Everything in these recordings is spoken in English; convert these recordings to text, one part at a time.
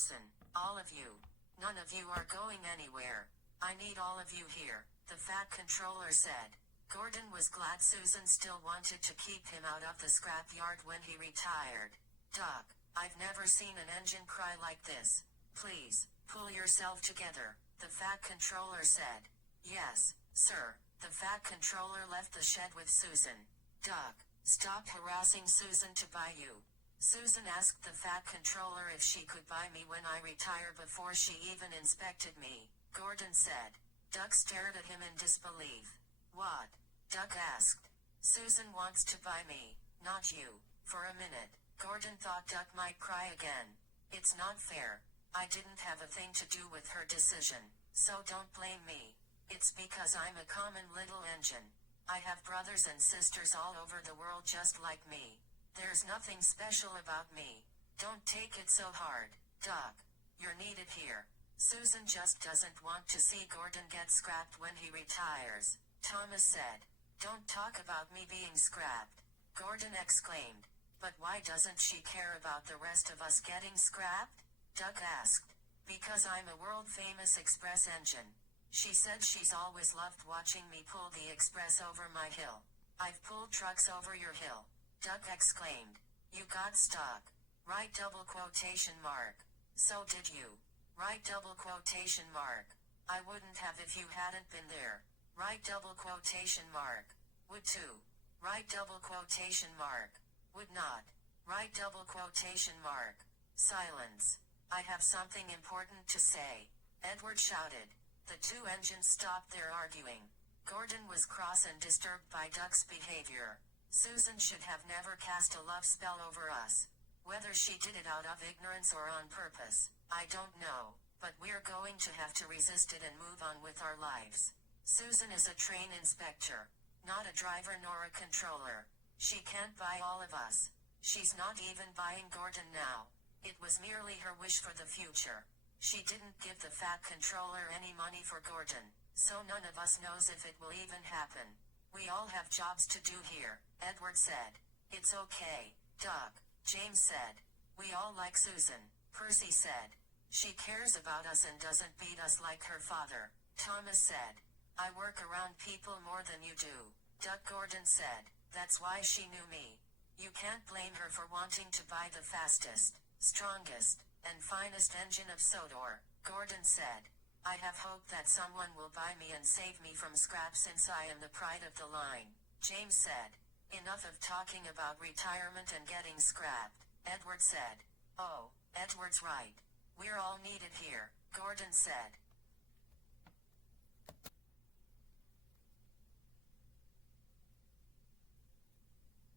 Listen, all of you. None of you are going anywhere. I need all of you here, the Fat Controller said. Gordon was glad Susan still wanted to keep him out of the scrapyard when he retired. Doc, I've never seen an engine cry like this. Please, pull yourself together, the Fat Controller said. Yes, sir. The Fat Controller left the shed with Susan. Doc, stop harassing Susan to buy you. Susan asked the Fat Controller if she could buy me when I retire before she even inspected me, Gordon said. Doc stared at him in disbelief. What? Doc asked. Susan wants to buy me, not you. For a minute, Gordon thought Doc might cry again. It's not fair. I didn't have a thing to do with her decision, so don't blame me. It's because I'm a common little engine. I have brothers and sisters all over the world just like me. There's nothing special about me. Don't take it so hard, Doc. You're needed here. Susan just doesn't want to see Gordon get scrapped when he retires, Thomas said. Don't talk about me being scrapped, Gordon exclaimed. But why doesn't she care about the rest of us getting scrapped? Doug asked. Because I'm a world-famous express engine. She said she's always loved watching me pull the express over my hill. I've pulled trucks over your hill, Doug exclaimed. You got stuck. Right double quotation mark. So did you. Right double quotation mark. I wouldn't have if you hadn't been there. Right double quotation mark. Would too. Right double quotation mark. Would not. Right double quotation mark. Silence. I have something important to say, Edward shouted. The two engines stopped their arguing. Gordon was cross and disturbed by Doug's behavior. Susan should have never cast a love spell over us. Whether she did it out of ignorance or on purpose, I don't know, but we're going to have to resist it and move on with our lives. Susan is a train inspector, not a driver nor a controller. She can't buy all of us. She's not even buying Gordon now. It was merely her wish for the future. She didn't give the Fat Controller any money for Gordon, so none of us knows if it will even happen. We all have jobs to do here, Edward said. It's okay, Doug, James said. We all like Susan, Percy said. She cares about us and doesn't beat us like her father, Thomas said. I work around people more than you do, Doug Gordon said. That's why she knew me. You can't blame her for wanting to buy the fastest, strongest, and finest engine of Sodor, Gordon said. I have hope that someone will buy me and save me from scrap since I am the pride of the line, James said. Enough of talking about retirement and getting scrapped, Edward said. Oh, Edward's right. We're all needed here, Gordon said.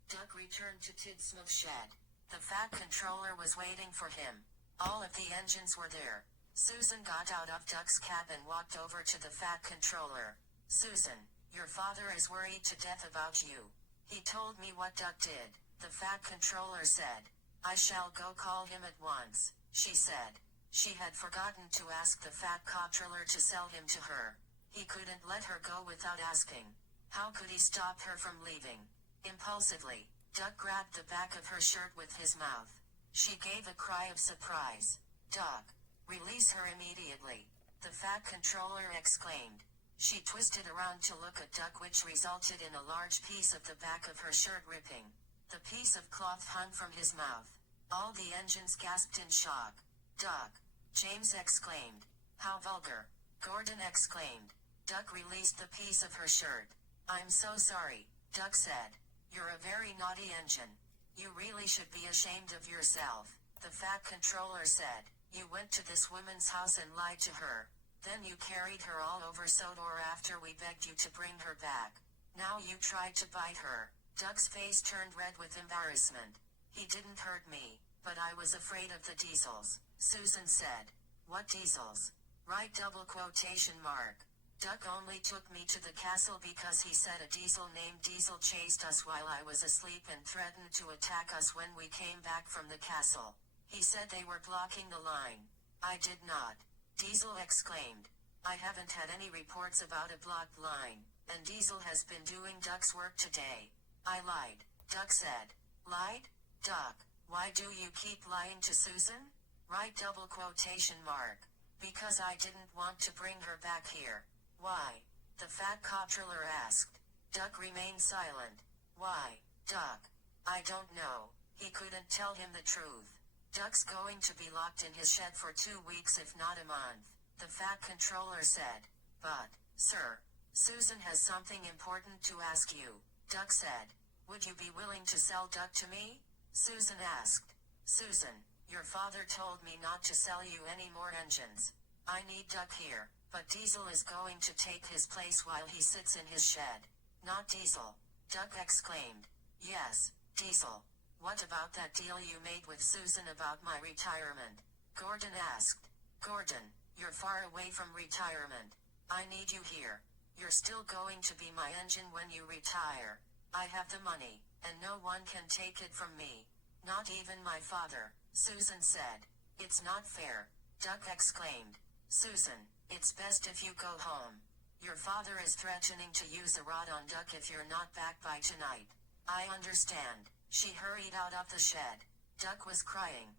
Doug returned to Tidsmith's shed. The Fat Controller was waiting for him. All of the engines were there. Susan got out of Doug's cab and walked over to the Fat Controller. Susan, your father is worried to death about you. He told me what Doug did, the Fat Controller said. I shall go call him at once, she said. She had forgotten to ask the Fat Controller to sell him to her. He couldn't let her go without asking. How could he stop her from leaving? Impulsively, Doug grabbed the back of her shirt with his mouth. She gave a cry of surprise. Doug, release her immediately, the Fat Controller exclaimed. She twisted around to look at Doug, which resulted in a large piece of the back of her shirt ripping. The piece of cloth hung from his mouth. All the engines gasped in shock. Doug, James exclaimed. How vulgar, Gordon exclaimed. Doug released the piece of her shirt. I'm so sorry, Doug said. You're a very naughty engine. You really should be ashamed of yourself, the Fat Controller said. You went to this woman's house and lied to her. Then you carried her all over Sodor after we begged you to bring her back. Now you tried to bite her. Doug's face turned red with embarrassment. He didn't hurt me, but I was afraid of the diesels, Susan said. What diesels? Right double quotation mark. Doug only took me to the castle because he said a diesel named Diesel chased us while I was asleep and threatened to attack us when we came back from the castle. He said they were blocking the line. I did not. Diesel exclaimed. I haven't had any reports about a blocked line, and Diesel has been doing Doug's work today. I lied, Doug said. Lied? Doug, why do you keep lying to Susan? Right double quotation mark. Because I didn't want to bring her back here. Why? The fat comptroller asked. Duck remained silent. Why, Duck? I don't know. He couldn't tell him the truth. Duck's going to be locked in his shed for 2 weeks if not a month, the fat controller said. But, sir, Susan has something important to ask you, Duck said. Would you be willing to sell Duck to me? Susan asked. Susan, your father told me not to sell you any more engines. I need Duck here, but Diesel is going to take his place while he sits in his shed. Not Diesel, Duck exclaimed. Yes, Diesel. What about that deal you made with Susan about my retirement? Gordon asked. Gordon, you're far away from retirement. I need you here. You're still going to be my engine when you retire. I have the money, and no one can take it from me. Not even my father, Susan said. It's not fair, Duck exclaimed. Susan, it's best if you go home. Your father is threatening to use a rod on Duck if you're not back by tonight. I understand. She hurried out of the shed. Duck was crying.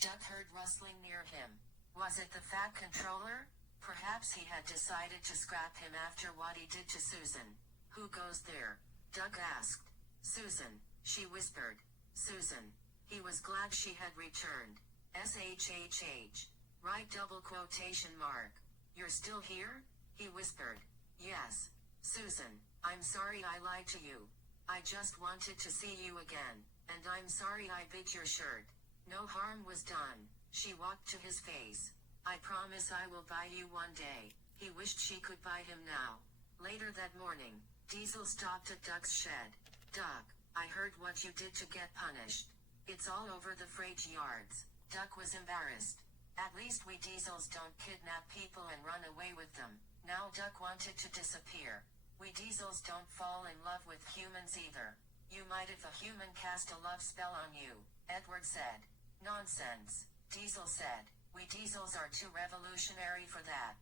Duck heard rustling near him. Was it the fat controller? Perhaps he had decided to scrap him after what he did to Susan. Who goes there? Duck asked. Susan, she whispered. Susan. He was glad she had returned. SHHH. Right double quotation mark. You're still here? He whispered. Yes. Susan, I'm sorry I lied to you. I just wanted to see you again, and I'm sorry I bit your shirt. No harm was done. She walked to his face. I promise I will buy you one day. He wished she could buy him now. Later that morning, Diesel stopped at Duck's shed. Duck, I heard what you did to get punished. It's all over the freight yards. Duck was embarrassed. At least we Diesels don't kidnap people and run away with them. Now Duck wanted to disappear. We Diesels don't fall in love with humans either. You might if a human cast a love spell on you, Edward said. Nonsense, Diesel said. We Diesels are too revolutionary for that.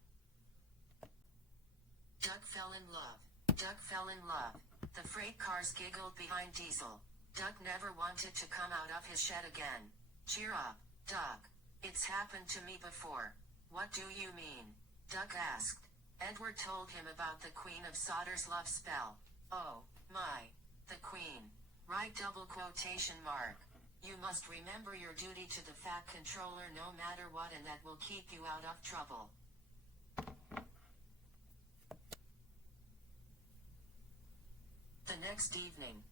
Duck fell in love. Duck fell in love. The freight cars giggled behind Diesel. Duck never wanted to come out of his shed again. Cheer up, Duck. It's happened to me before. What do you mean? Duck asked. Edward told him about the Queen of Solder's love spell. Oh, my. The Queen. Right double quotation mark. You must remember your duty to the fat controller no matter what, and that will keep you out of trouble. The next evening,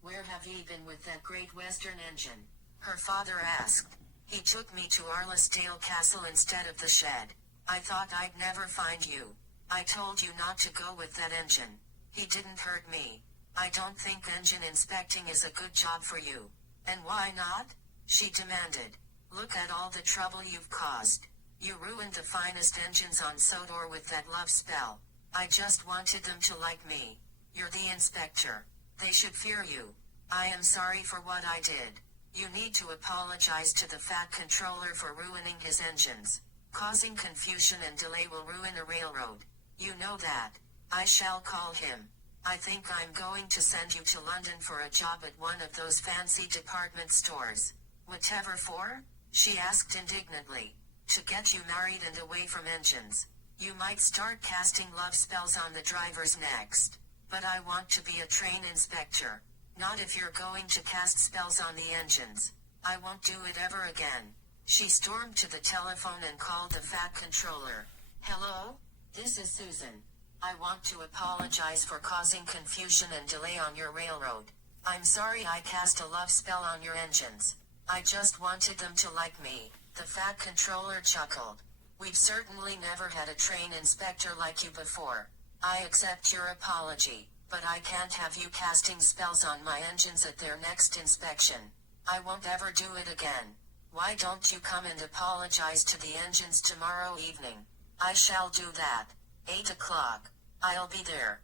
Where have ye been with that Great Western engine? Her father asked. He took me to Arlesdale Castle instead of the shed. I thought I'd never find you. I told you not to go with that engine. He didn't hurt me. I don't think engine inspecting is a good job for you. And why not? She demanded. Look at all the trouble you've caused. You ruined the finest engines on Sodor with that love spell. I just wanted them to like me. You're the inspector. They should fear you. I am sorry for what I did. You need to apologize to the fat controller for ruining his engines. Causing confusion and delay will ruin a railroad. You know that. I shall call him. I think I'm going to send you to London for a job at one of those fancy department stores. Whatever for? She asked indignantly. To get you married and away from engines. You might start casting love spells on the drivers next. But I want to be a train inspector. Not if you're going to cast spells on the engines. I won't do it ever again. She stormed to the telephone and called the fat controller. Hello? This is Susan. I want to apologize for causing confusion and delay on your railroad. I'm sorry I cast a love spell on your engines. I just wanted them to like me. The fat controller chuckled. We've certainly never had a train inspector like you before. I accept your apology, but I can't have you casting spells on my engines at their next inspection. I won't ever do it again. Why don't you come and apologize to the engines tomorrow evening? I shall do that. 8 o'clock. I'll be there.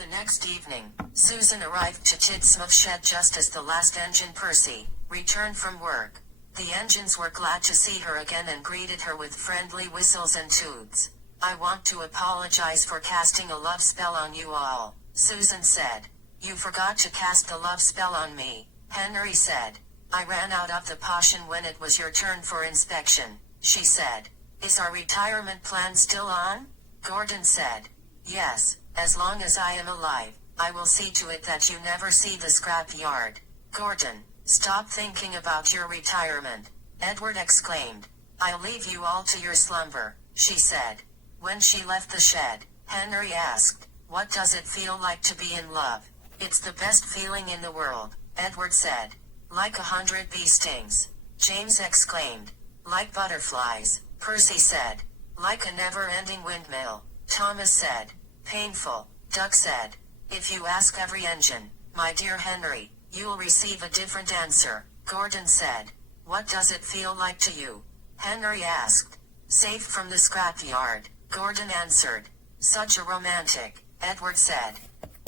The next evening, Susan arrived to Tidsmouth shed just as the last engine, Percy, returned from work. The engines were glad to see her again and greeted her with friendly whistles and toots. I want to apologize for casting a love spell on you all, Susan said. You forgot to cast the love spell on me, Henry said. I ran out of the potion when it was your turn for inspection, she said. Is our retirement plan still on? Gordon said. Yes, as long as I am alive, I will see to it that you never see the scrap yard. Gordon, stop thinking about your retirement, Edward exclaimed. I'll leave you all to your slumber, she said. When she left the shed, Henry asked, what does it feel like to be in love? It's the best feeling in the world, Edward said. Like 100 bee stings, James exclaimed. Like butterflies, Percy said. Like a never-ending windmill, Thomas said. Painful, Doug said. If you ask every engine, my dear Henry, you'll receive a different answer, Gordon said. What does it feel like to you? Henry asked. Safe from the scrapyard, Gordon answered. Such a romantic, Edward said.